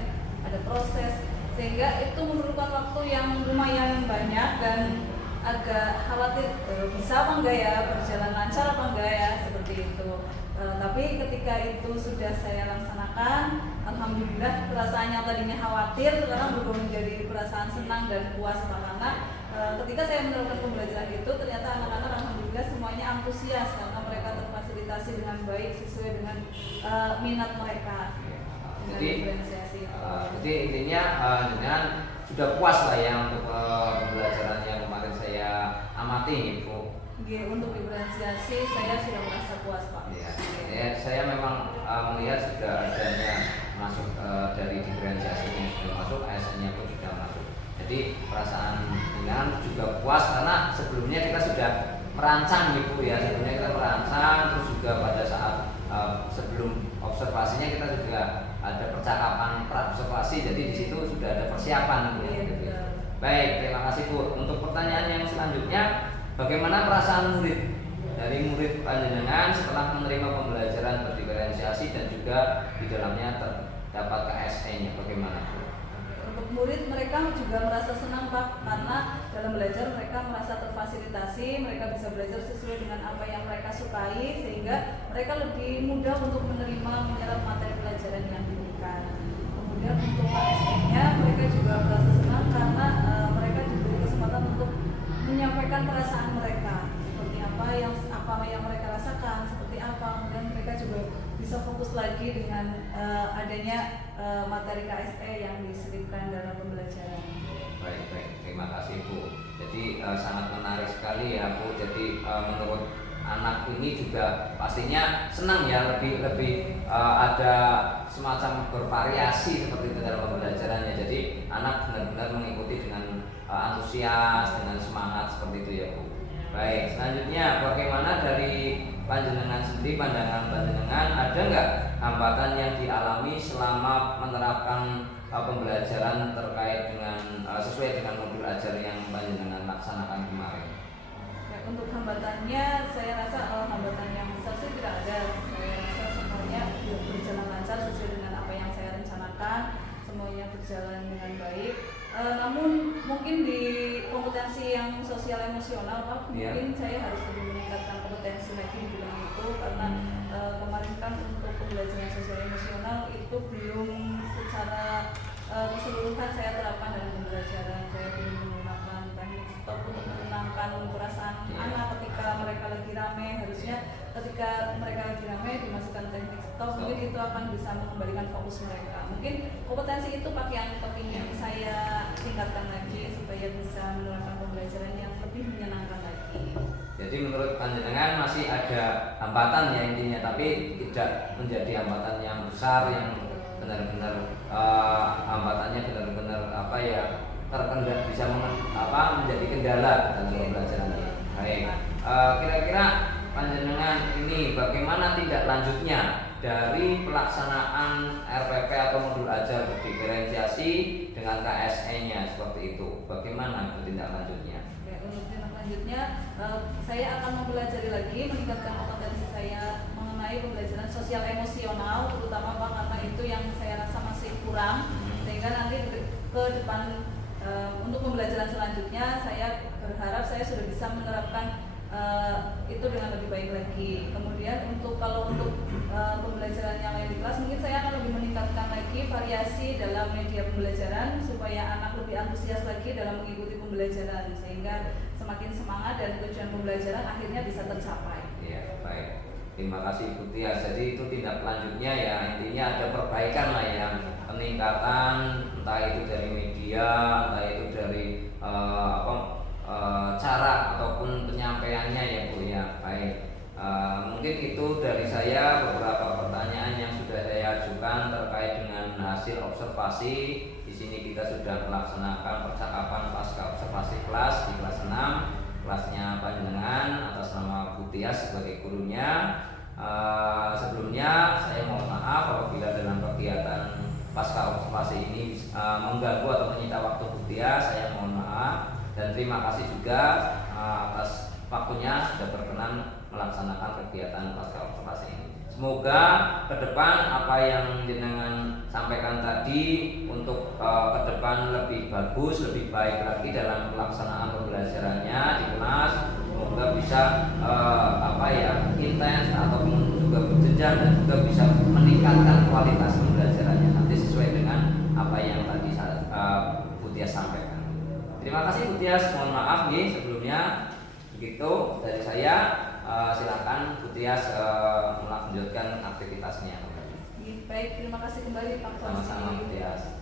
ada proses, sehingga itu memerlukan waktu yang lumayan banyak dan agak khawatir bisa apa enggak ya, berjalan lancar apa enggak ya, seperti itu. Tapi ketika itu sudah saya laksanakan, alhamdulillah perasaan yang tadinya khawatir sekarang berubah menjadi perasaan senang dan puas Pak, karena ketika saya menerapkan pembelajaran itu ternyata anak-anak alhamdulillah semuanya antusias karena mereka terfasilitasi dengan baik sesuai dengan minat mereka. Jadi intinya dengan sudah puas lah ya untuk pembelajaran yang kemarin saya amati Bu. Untuk diferensiasi saya sudah merasa puas Pak. Ya, saya memang melihat sudah adanya masuk dari diferensiasinya sudah masuk, ASN-nya pun sudah masuk. Jadi perasaan dengan juga puas karena sebelumnya kita sudah merancang Bu ya. Sebelumnya kita merancang, terus juga pada saat sebelum observasinya kita juga ada percakapan pra-observasi. Jadi di situ sudah ada persiapan Bu. Baik, terima kasih Bu. Untuk pertanyaan yang selanjutnya, bagaimana perasaan dari murid panjenengan setelah menerima pembelajaran berdiferensiasi dan juga di dalamnya terdapat KSE-nya? Bagaimana? Untuk murid, mereka juga merasa senang Pak, karena dalam belajar mereka merasa terfasilitasi, mereka bisa belajar sesuai dengan apa yang mereka sukai, sehingga mereka lebih mudah untuk menyerap materi pelajaran yang diberikan. Kemudian untuk KSE-nya mereka juga merasa senang karena mereka diberi kesempatan untuk menyampaikan perasaan mereka, seperti apa yang mereka rasakan, seperti apa, kemudian mereka juga bisa fokus lagi dengan adanya materi KSE yang diselipkan dalam pembelajaran. Baik, terima kasih Bu. Jadi sangat menarik sekali ya Bu. Jadi menurut anak ini juga pastinya senang ya, lebih ada semacam bervariasi seperti itu dalam pembelajarannya. Jadi anak benar-benar mengikuti dengan antusias, dengan semangat seperti itu ya Bu. Baik, selanjutnya bagaimana dari panjenengan sendiri, pandangan panjenengan, ada nggak hambatan yang dialami selama menerapkan pembelajaran terkait dengan sesuai dengan modul ajar yang panjenengan laksanakan kemarin? Ya, untuk hambatannya saya rasa hambatan yang besar sih tidak ada. Saya rasa semuanya berjalan lancar sesuai dengan apa yang saya rencanakan, semuanya berjalan dengan baik. Namun mungkin di kompetensi yang sosial emosional Pak, mungkin saya harus lebih meningkatkan kompetensi lagi di bidang itu karena kemarin kan untuk pembelajaran sosial emosional itu belum secara keseluruhan saya terapkan dalam pembelajaran. Saya belum menggunakan teknik stop untuk menenangkan perasaan anak ketika mereka lagi rame. Harusnya ketika mereka lagi rame dimasukkan teknik stop, mungkin itu akan bisa mengembalikan fokus mereka. Mungkin kompetensi itu Pak yang pentingnya saya tingkatkan lagi supaya bisa menerapkan pembelajaran yang lebih menyenangkan lagi. Jadi menurut panjenengan masih ada hambatan ya intinya, tapi tidak menjadi hambatan yang besar yang benar-benar hambatannya benar-benar terkendala, bisa menjadi kendala dalam pembelajaran ini. Baik, kira-kira panjenengan ini bagaimana tindak lanjutnya dari pelaksanaan RPP atau modul ajar berdiferensiasi dengan KSE-nya seperti itu? Bagaimana tindak lanjutnya? Ya, untuk tindak lanjutnya saya akan mempelajari lagi, meningkatkan kompetensi saya mengenai pembelajaran sosial emosional terutama Pak, karena itu yang saya rasa masih kurang, sehingga nanti ke depan untuk pembelajaran selanjutnya saya berharap saya sudah bisa menerapkan itu dengan lebih baik lagi. Kemudian untuk pembelajaran yang lain di kelas, mungkin saya akan lebih meningkatkan lagi variasi dalam media pembelajaran supaya anak lebih antusias lagi dalam mengikuti pembelajaran, sehingga semakin semangat dan tujuan pembelajaran akhirnya bisa tercapai. Ya, baik. Terima kasih Ibu Tias. Jadi itu tindak lanjutnya ya, intinya ada perbaikan lah ya, peningkatan entah itu dari media, entah itu dari cara ataupun penyampaiannya ya Bu ya. Baik. Mungkin itu dari saya beberapa pertanyaan yang sudah saya ajukan terkait dengan hasil observasi. Di sini kita sudah melaksanakan percakapan pasca observasi kelas di kelas 6. Kelasnya panjenengan atas nama Bu Tias sebagai gurunya. Sebelumnya saya mohon maaf apabila dalam kegiatan pasca observasi ini mengganggu atau menyita waktu Bu Tias, saya mohon maaf dan terima kasih juga atas waktunya sudah berkenan melaksanakan kegiatan pasca observasi ini. Semoga ke depan apa yang jenengan sampaikan tadi untuk ke depan lebih bagus, lebih baik lagi dalam pelaksanaan pembelajarannya di kelas. Semoga bisa intens ataupun juga berjenjang dan juga bisa meningkatkan kualitas pembelajarannya nanti sesuai dengan apa yang tadi Bu Tias sampaikan. Terima kasih Bu Tias, mohon maaf nih sebelumnya. Begitu dari saya. Silakan Bu Tias melanjutkan aktivitasnya. Baik, terima kasih kembali Pak. Sama-sama Bu Tias.